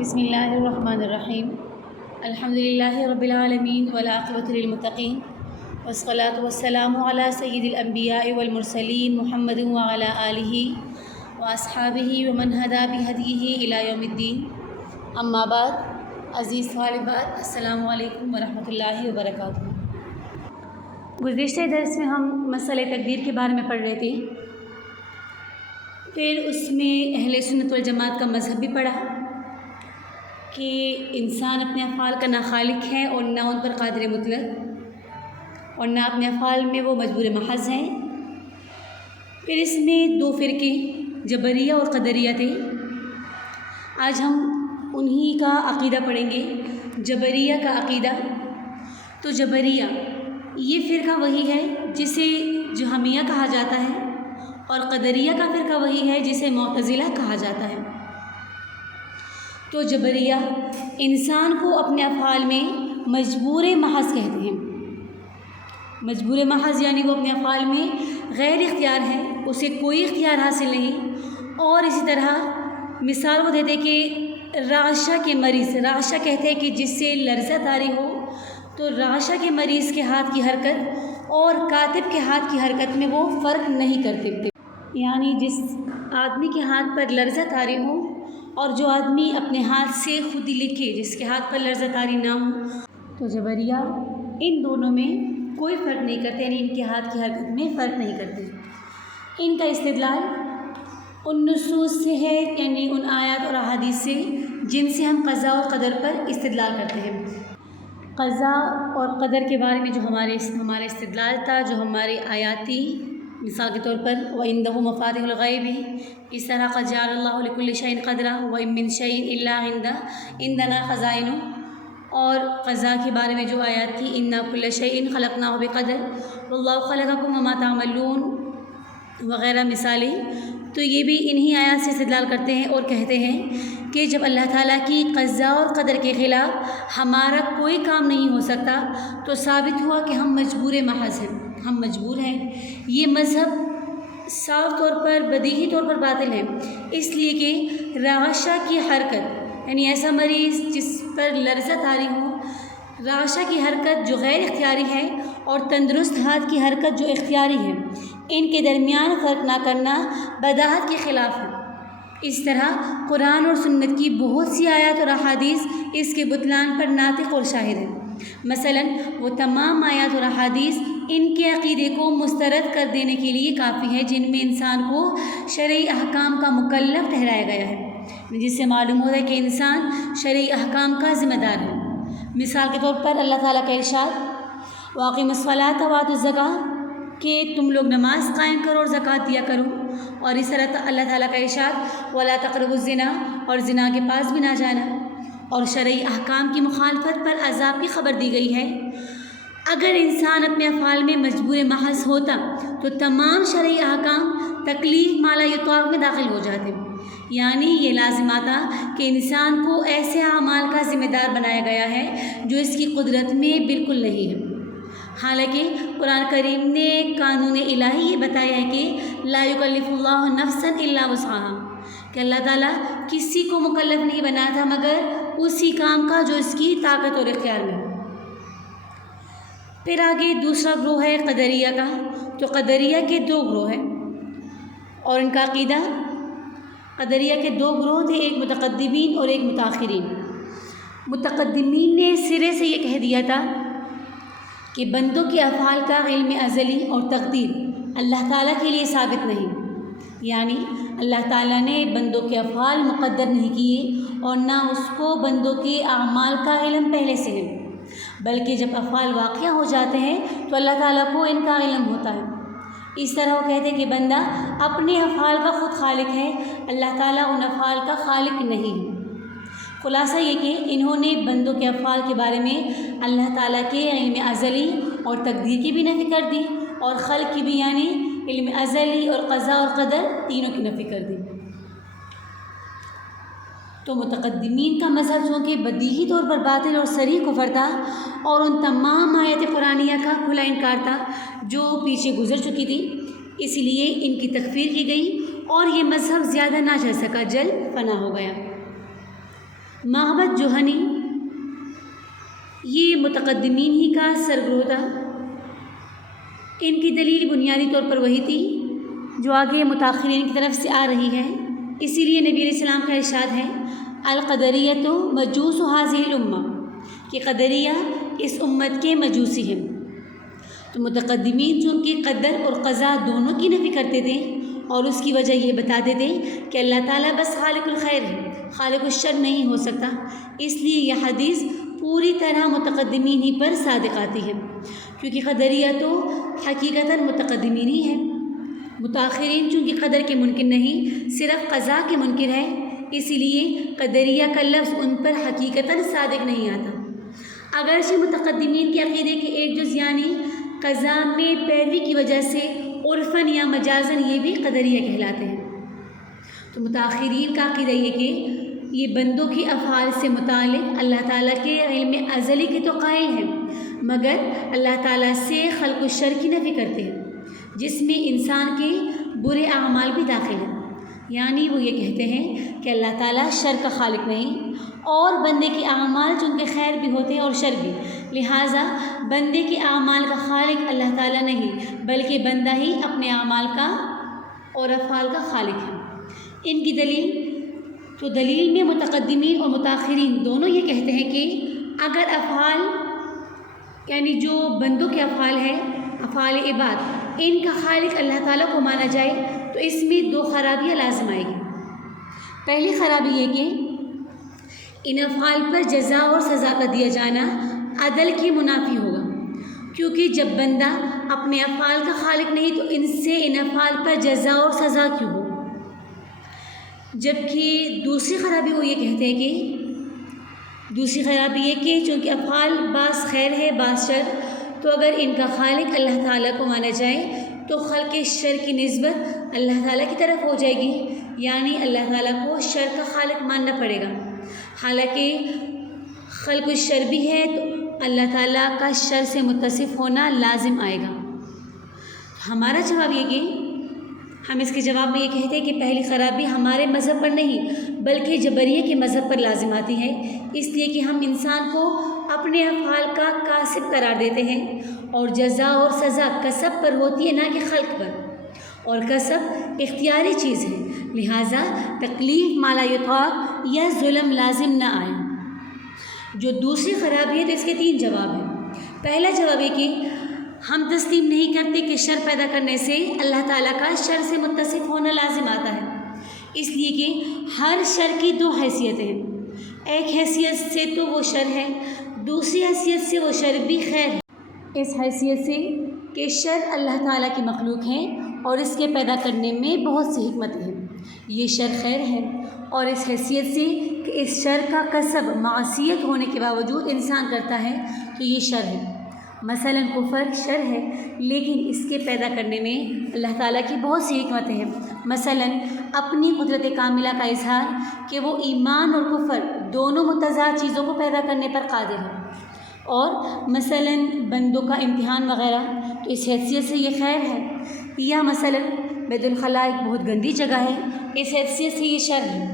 بسم اللہ الرحمن الرحیم الحمدللہ رب العالمین والعاقبۃ للمتقین والصلاة والسلام علی سید الانبیاء والمرسلین محمد وعلی آلہ واصحابہ ومن ہدی بہدیہ الی یوم الدین، اما بعد۔ عزیز طالبات، السلام علیکم ورحمۃ اللہ وبرکاتہ۔ گزشتہ درس میں ہم مسئلہ تقدیر کے بارے میں پڑھ رہے تھے، پھر اس میں اہل سنت والجماعت کا مذہب بھی پڑھا کہ انسان اپنے افعال کا نہ خالق ہے اور نہ ان پر قادر مطلق، اور نہ اپنے افعال میں وہ مجبور محض ہیں۔ پھر اس میں دو فرقے جبریہ اور قدریہ تھے۔ آج ہم انہی کا عقیدہ پڑھیں گے، جبریہ کا عقیدہ۔ تو جبریہ یہ فرقہ وہی ہے جسے جہمیہ کہا جاتا ہے، اور قدریہ کا فرقہ وہی ہے جسے معتزلہ کہا جاتا ہے۔ تو جبریہ انسان کو اپنے افعال میں مجبور محض کہتے ہیں۔ مجبور محض یعنی وہ اپنے افعال میں غیر اختیار ہے، اسے کوئی اختیار حاصل نہیں۔ اور اسی طرح مثال وہ دیتے کہ رعشہ کے مریض، رعشہ کہتے ہیں کہ جس سے لرزہ طاری ہو، تو رعشہ کے مریض کے ہاتھ کی حرکت اور کاتب کے ہاتھ کی حرکت میں وہ فرق نہیں کرتے تھے، یعنی جس آدمی کے ہاتھ پر لرزہ طاری ہو اور جو آدمی اپنے ہاتھ سے خود ہی لکھے جس کے ہاتھ پر لرزہ طاری نہ ہو، تو جبریہ ان دونوں میں کوئی فرق نہیں کرتے، یعنی ان کے ہاتھ کی حرکت میں فرق نہیں کرتے۔ ان کا استدلال ان نصوص سے ہے، یعنی ان آیات اور احادیث سے جن سے ہم قضاء اور قدر پر استدلال کرتے ہیں۔ قضاء اور قدر کے بارے میں جو ہمارے استدلال تھا، جو ہمارے آیاتی مثال کے طور پر وَعِندَهُ مَفَاتِحُ الْغَيْبِ، اس طرح قَدْ جَعَلَ اللَّهُ لِكُلِّ شَيْءٍ قَدْرًا وَإِن مِّن شَيْءٍ إِلَّا عِندَنَا خَزَائِنُهُ، اور قضاء کے بارے میں جو آیات تھی إِنَّا كُلَّ شَيْءٍ خَلَقْنَاهُ بِقَدْرٍ وَاللَّهُ خَلَقَكُم وَمَا تَعْمَلُونَ وغیرہ مثالیں۔ تو یہ بھی انہی آیات سے استدلال کرتے ہیں اور کہتے ہیں کہ جب اللہ تعالیٰ کی قضاء اور قدر کے خلاف ہمارا کوئی کام نہیں ہو سکتا، تو ثابت ہوا کہ ہم مجبور محض ہیں، ہم مجبور ہیں۔ یہ مذہب صاف طور پر بدیہی طور پر باطل ہے، اس لیے کہ رعشہ کی حرکت، یعنی ایسا مریض جس پر لرزہ طاری ہو، رعشہ کی حرکت جو غیر اختیاری ہے اور تندرست ہاتھ کی حرکت جو اختیاری ہے، ان کے درمیان فرق نہ کرنا بداہت کے خلاف ہے۔ اس طرح قرآن اور سنت کی بہت سی آیات اور احادیث اس کے بطلان پر ناطق اور شاہد ہیں۔ مثلا وہ تمام آیات اور احادیث ان کے عقیدے کو مسترد کر دینے کے لیے کافی ہے جن میں انسان کو شرعی احکام کا مکلف ٹھہرایا گیا ہے، جس سے معلوم ہوتا ہے کہ انسان شرعی احکام کا ذمہ دار ہے۔ مثال کے طور پر اللہ تعالیٰ کا ارشاد وَأَقِیمُوا الصَّلَاةَ وَآتُوا الزَّکَاةَ، کہ تم لوگ نماز قائم کرو اور زکوٰۃ دیا کرو۔ اور اس طرح اللہ تعالیٰ کا ارشاد وَلَا تَقْرَبُوا الزِّنَا، اور زنا کے پاس بھی نہ جانا، اور شرعی احکام کی مخالفت پر عذاب کی خبر دی گئی ہے۔ اگر انسان اپنے افعال میں مجبور محض ہوتا تو تمام شرعی احکام تکلیف ما لا یطاق میں داخل ہو جاتے، یعنی یہ لازم آتا کہ انسان کو ایسے اعمال کا ذمہ دار بنایا گیا ہے جو اس کی قدرت میں بالکل نہیں ہے۔ حالانکہ قرآن کریم نے قانون الہی یہ بتایا ہے کہ لا یکلف اللہ نفسا الا وسعها، کہ اللہ تعالیٰ کسی کو مکلف نہیں بنا تھا مگر اسی کام کا جو اس کی طاقت اور اختیار میں۔ پھر آگے دوسرا گروہ ہے قدریہ کا۔ تو قدریہ کے دو گروہ ہیں اور ان کا عقیدہ، قدریہ کے دو گروہ تھے، ایک متقدمین اور ایک متاخرین۔ متقدمین نے سرے سے یہ کہہ دیا تھا کہ بندوں کے افعال کا علم ازلی اور تقدیر اللہ تعالیٰ کے لیے ثابت نہیں، یعنی اللہ تعالیٰ نے بندوں کے افعال مقدر نہیں کیے اور نہ اس کو بندوں کے اعمال کا علم پہلے سے ہے، بلکہ جب افعال واقع ہو جاتے ہیں تو اللہ تعالیٰ کو ان کا علم ہوتا ہے۔ اس طرح وہ کہتے ہیں کہ بندہ اپنے افعال کا خود خالق ہے، اللہ تعالیٰ ان افعال کا خالق نہیں ہے۔ خلاصہ یہ کہ انہوں نے بندوں کے افعال کے بارے میں اللہ تعالیٰ کے علم ازلی اور تقدیر کی بھی نفی کر دی، اور خلق کی بھی، یعنی علم ازلی اور قضاء اور قدر تینوں کی نفی کر دی۔ تو متقدمین کا مذہب چونکہ بدیہی طور پر باطل اور صریح کفر تھا، اور ان تمام آیات قرآنیہ کا کھلا انکار تھا جو پیچھے گزر چکی تھی، اس لیے ان کی تکفیر کی گئی اور یہ مذہب زیادہ نہ چل سکا، جل فنا ہو گیا۔ معبد جوہنی یہ متقدمین ہی کا سرگروہ تھا. ان کی دلیل بنیادی طور پر وہی تھی جو آگے متاخرین کی طرف سے آ رہی ہے. اسی لیے نبی علیہ السلام کا ارشاد ہے القدریۃ مجوس هذه الامہ کہ قدریہ اس امت کے مجوسی ہیں. تو متقدمین چونکہ قدر اور قضا دونوں کی نفی کرتے تھے اور اس کی وجہ یہ بتاتے تھے کہ اللہ تعالیٰ بس خالق الخیر ہے، خالق الشر نہیں ہو سکتا. اس لیے یہ حدیث پوری طرح متقدمین ہی پر صادق آتی ہے، کیونکہ قدریہ تو حقیقتاً متقدمین ہی ہے. متاخرین چونکہ قدر کے منکر نہیں صرف قضا کے منکر ہے، اسی لیے قدریہ کا لفظ ان پر حقیقتاً صادق نہیں آتا. اگرچہ متقدمین کے عقیدے کے ایک جز یعنی قضا میں پیروی کی وجہ سے عرفاً یا مجازاً یہ بھی قدریہ کہلاتے ہیں. تو متاخرین کا عقیدہ یہ کہ یہ بندوں کی افعال سے متعلق اللہ تعالیٰ کے علم ازلی کے تو قائل ہیں، مگر اللہ تعالیٰ سے خلق الشر کی نفی کرتے ہیں، جس میں انسان کے برے اعمال بھی داخل ہیں. یعنی وہ یہ کہتے ہیں کہ اللہ تعالیٰ شر کا خالق نہیں اور بندے کے اعمال چونکہ خیر بھی ہوتے ہیں اور شر بھی، لہٰذا بندے کے اعمال کا خالق اللہ تعالیٰ نہیں بلکہ بندہ ہی اپنے اعمال کا اور افعال کا خالق ہے. ان کی دلیل میں متقدمین اور متاخرین دونوں یہ کہتے ہیں کہ اگر افعال یعنی جو بندوں کے افعال ہیں، افعال عباد، ان کا خالق اللہ تعالیٰ کو مانا جائے تو اس میں دو خرابیاں لازم آئے گی. پہلی خرابی یہ کہ ان افعال پر جزا اور سزا کا دیا جانا عدل کے منافی ہوگا، کیونکہ جب بندہ اپنے افعال کا خالق نہیں تو ان افعال پر جزا اور سزا کیوں ہو. جبکہ دوسری خرابی وہ یہ کہتے ہیں کہ چونکہ افعال بعض خیر ہے بعض شر، تو اگر ان کا خالق اللہ تعالیٰ کو مانا جائے تو خلق شر کی نسبت اللہ تعالیٰ کی طرف ہو جائے گی، یعنی اللہ تعالیٰ کو شر کا خالق ماننا پڑے گا. حالانکہ خلق الشر بھی ہے تو اللہ تعالیٰ کا شر سے متصف ہونا لازم آئے گا. ہمارا جواب یہ کہ ہم اس کے جواب میں یہ کہتے ہیں کہ پہلی خرابی ہمارے مذہب پر نہیں بلکہ جبریہ کے مذہب پر لازم آتی ہے، اس لیے کہ ہم انسان کو اپنے افعال کا کاسب قرار دیتے ہیں اور جزا اور سزا کسب پر ہوتی ہے نہ کہ خلق پر، اور کسب اختیاری چیز ہے، لہٰذا تکلیف ما لا یطاق یا ظلم لازم نہ آئے. جو دوسری خرابی ہے تو اس کے 3 جواب ہیں. پہلا جواب یہ کہ ہم تسلیم نہیں کرتے کہ شر پیدا کرنے سے اللہ تعالیٰ کا شر سے متصف ہونا لازم آتا ہے، اس لیے کہ ہر شر کی 2 حیثیتیں ہیں. ایک حیثیت سے تو وہ شر ہے، دوسری حیثیت سے وہ شر بھی خیر ہے. اس حیثیت سے کہ شر اللہ تعالیٰ کی مخلوق ہیں اور اس کے پیدا کرنے میں بہت سی حکمتیں ہیں، یہ شر خیر ہے. اور اس حیثیت سے کہ اس شر کا کسب معصیت ہونے کے باوجود انسان کرتا ہے تو یہ شر ہے. مثلاً کفر شر ہے لیکن اس کے پیدا کرنے میں اللہ تعالیٰ کی بہت سی حکمتیں ہیں. مثلاً اپنی قدرت کاملہ کا اظہار کہ وہ ایمان اور کفر دونوں متضاد چیزوں کو پیدا کرنے پر قادر ہے، اور مثلاً بندوں کا امتحان وغیرہ، تو اس حیثیت سے یہ خیر ہے. یا مثلاً بیت الخلاء ایک بہت گندی جگہ ہے، اس حیثیت سے یہ شر ہے.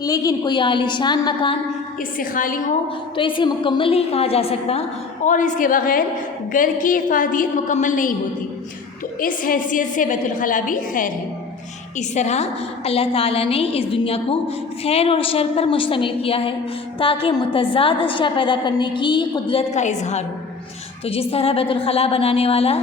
لیکن کوئی عالیشان مکان اس سے خالی ہو تو اسے مکمل نہیں کہا جا سکتا اور اس کے بغیر گھر کی افادیت مکمل نہیں ہوتی، تو اس حیثیت سے بیت الخلاء بھی خیر ہے. اس طرح اللہ تعالیٰ نے اس دنیا کو خیر اور شر پر مشتمل کیا ہے تاکہ متضاد اشیاء پیدا کرنے کی قدرت کا اظہار ہو. تو جس طرح بیت الخلاء بنانے والا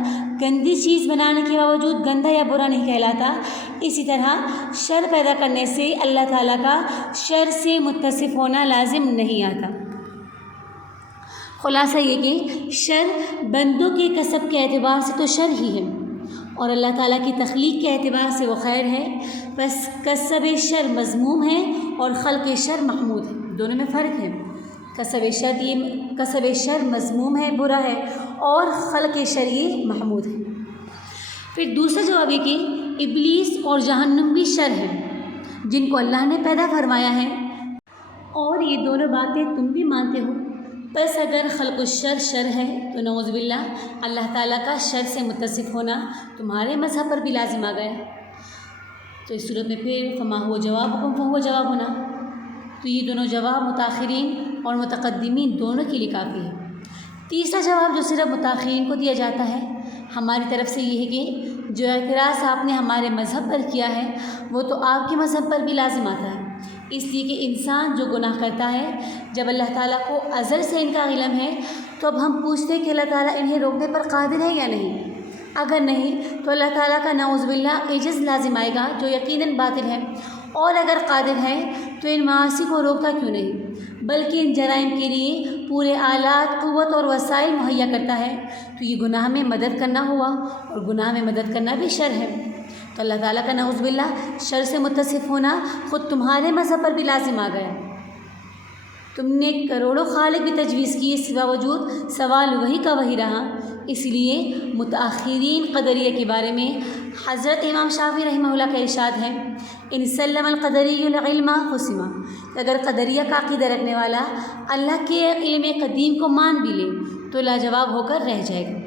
گندی چیز بنانے کے باوجود گندا یا برا نہیں کہلاتا، اسی طرح شر پیدا کرنے سے اللہ تعالیٰ کا شر سے متصف ہونا لازم نہیں آتا. خلاصہ یہ کہ شر بندوں کے کسب کے اعتبار سے تو شر ہی ہے اور اللہ تعالیٰ کی تخلیق کے اعتبار سے وہ خیر ہے، بس کسب شر مذموم ہے اور خلق شر محمود ہے. دونوں میں فرق ہے. کسب شر مذموم ہے، برا ہے، اور خلق شر یہ محمود ہے. پھر دوسرا جواب یہ کہ ابلیس اور جہنم بھی شر ہیں جن کو اللہ نے پیدا فرمایا ہے، اور یہ دونوں باتیں تم بھی مانتے ہو. بس اگر خلق الشر شر ہے تو نعوذ باللہ اللہ تعالیٰ کا شر سے متصف ہونا تمہارے مذہب پر بھی لازم آ گیا. تو اس صورت میں پھر فما ہوا جوابکم فہو جوابنا، تو یہ دونوں جواب متاخرین اور متقدمین دونوں کے لیے کافی ہے۔ تیسرا جواب جو صرف متاخرین کو دیا جاتا ہے ہماری طرف سے یہ ہے کہ جو اعتراض آپ نے ہمارے مذہب پر کیا ہے وہ تو آپ کے مذہب پر بھی لازم آتا ہے، اس لیے کہ انسان جو گناہ کرتا ہے جب اللہ تعالیٰ کو ازل سے ان کا علم ہے تو اب ہم پوچھتے ہیں کہ اللہ تعالیٰ انہیں روکنے پر قادر ہے یا نہیں۔ اگر نہیں تو اللہ تعالیٰ کا نعوذ باللہ عجز لازم آئے گا جو یقیناً باطل ہے، اور اگر قادر ہے تو ان معاصی کو روکتا کیوں نہیں بلکہ ان جرائم کے لیے پورے آلات قوت اور وسائل مہیا کرتا ہے۔ تو یہ گناہ میں مدد کرنا ہوا، اور گناہ میں مدد کرنا بھی شر ہے، تو اللہ تعالیٰ کا نعوذ باللہ شر سے متصف ہونا خود تمہارے مذہب پر بھی لازم آ گیا۔ تم نے کروڑوں خالق بھی تجویز کی، اس باوجود سوال وہی کا وہی رہا۔ اس لیے متاخرین قدریہ کے بارے میں حضرت امام شافعی رحمہ اللہ کا ارشاد ہے، ان سلم القدری العلم قسمہ، اگر قدریہ کا عقیدہ رکھنے والا اللہ کے علم قدیم کو مان بھی لے تو لاجواب ہو کر رہ جائے گا۔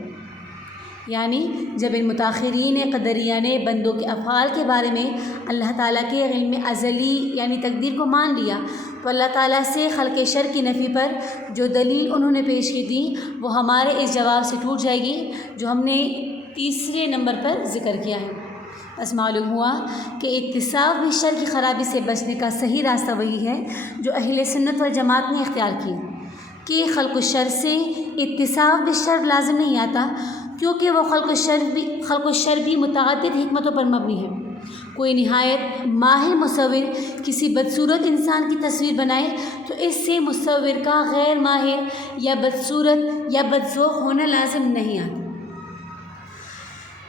یعنی جب ان متاخرین قدریہ نے بندوں کے افعال کے بارے میں اللہ تعالیٰ کے علم ازلی یعنی تقدیر کو مان لیا تو اللہ تعالیٰ سے خلق شر کی نفی پر جو دلیل انہوں نے پیش کی تھی وہ ہمارے اس جواب سے ٹوٹ جائے گی جو ہم نے تیسرے نمبر پر ذکر کیا ہے۔ بس معلوم ہوا کہ اتصاف بالشر کی خرابی سے بچنے کا صحیح راستہ وہی ہے جو اہل سنت والجماعت نے اختیار کی کہ خلق الشر سے اتصاف بالشر لازم نہیں آتا، کیونکہ وہ خلق الشر بھی متعدد حکمتوں پر مبنی ہے۔ کوئی نہایت ماہر مصور کسی بدصورت انسان کی تصویر بنائے تو اس سے مصور کا غیر ماہر یا بدصورت یا بدذوق ہونا لازم نہیں آتا۔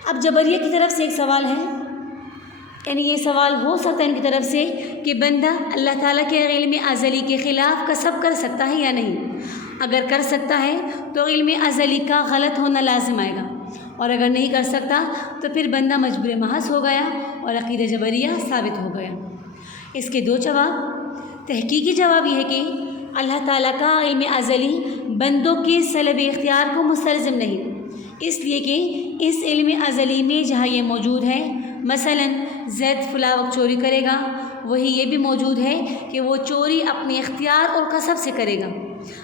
اب جبریہ کی طرف سے ایک سوال ہے، یعنی یہ سوال ہو سکتا ہے ان کی طرف سے کہ بندہ اللہ تعالیٰ کے علم ازلی کے خلاف کسب کر سکتا ہے یا نہیں۔ اگر کر سکتا ہے تو علم ازلی کا غلط ہونا لازم آئے گا، اور اگر نہیں کر سکتا تو پھر بندہ مجبور محض ہو گیا اور عقیدہ جبریہ ثابت ہو گیا۔ اس کے دو جواب۔ تحقیقی جواب یہ ہے کہ اللہ تعالیٰ کا علم ازلی بندوں کے سلب اختیار کو مستلزم نہیں، اس لیے کہ اس علم ازلی میں جہاں یہ موجود ہے، مثلاً زید فلاں وقت چوری کرے گا، وہی یہ بھی موجود ہے کہ وہ چوری اپنے اختیار اور کسب سے کرے گا۔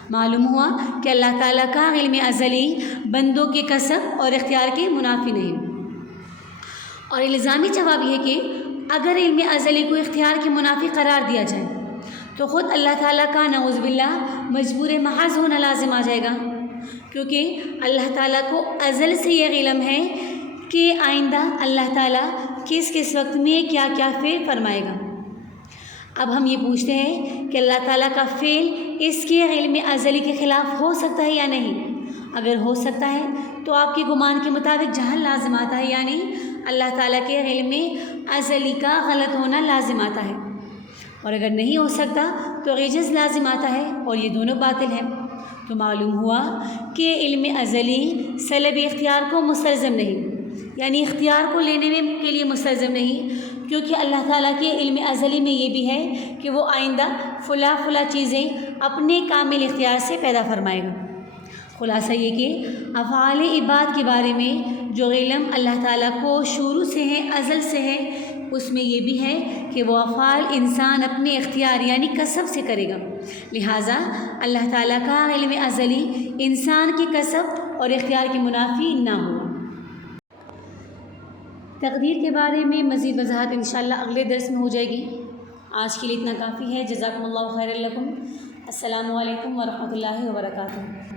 معلوم ہوا کہ اللہ تعالیٰ کا علم ازلی بندوں کے کسب اور اختیار کے منافی نہیں۔ اور الزامی جواب یہ ہے کہ اگر علم ازلی کو اختیار کے منافی قرار دیا جائے تو خود اللہ تعالیٰ کا نعوذ باللہ مجبور محض ہونا لازم آ جائے گا، کیونکہ اللہ تعالیٰ کو ازل سے یہ علم ہے کہ آئندہ اللہ تعالیٰ کس کس وقت میں کیا کیا فعل فرمائے گا۔ اب ہم یہ پوچھتے ہیں کہ اللہ تعالیٰ کا فعل اس کے علم ازلی کے خلاف ہو سکتا ہے یا نہیں۔ اگر ہو سکتا ہے تو آپ کے گمان کے مطابق جہل لازم آتا ہے، یعنی اللہ تعالیٰ کے علم ازلی کا غلط ہونا لازم آتا ہے، اور اگر نہیں ہو سکتا تو عجز لازم آتا ہے، اور یہ دونوں باطل ہیں۔ تو معلوم ہوا کہ علم ازلی سلب اختیار کو مستلزم نہیں، یعنی اختیار کو لینے کے لیے مستلزم نہیں، کیونکہ اللہ تعالیٰ کے علم ازلی میں یہ بھی ہے کہ وہ آئندہ فلاں چیزیں اپنے کامل اختیار سے پیدا فرمائے گا۔ خلاصہ یہ کہ افعال عباد کے بارے میں جو علم اللہ تعالیٰ کو شروع سے ہے، ازل سے ہے، اس میں یہ بھی ہے کہ وہ افعال انسان اپنے اختیار یعنی کسب سے کرے گا، لہٰذا اللہ تعالیٰ کا علم ازلی انسان کے کسب اور اختیار کے منافی نہ ہو۔ تقدیر کے بارے میں مزید وضاحت انشاءاللہ اگلے درس میں ہو جائے گی۔ آج کے لیے اتنا کافی ہے۔ جزاکم اللہ خیر لکم۔ السلام علیکم ورحمۃ اللہ وبرکاتہ۔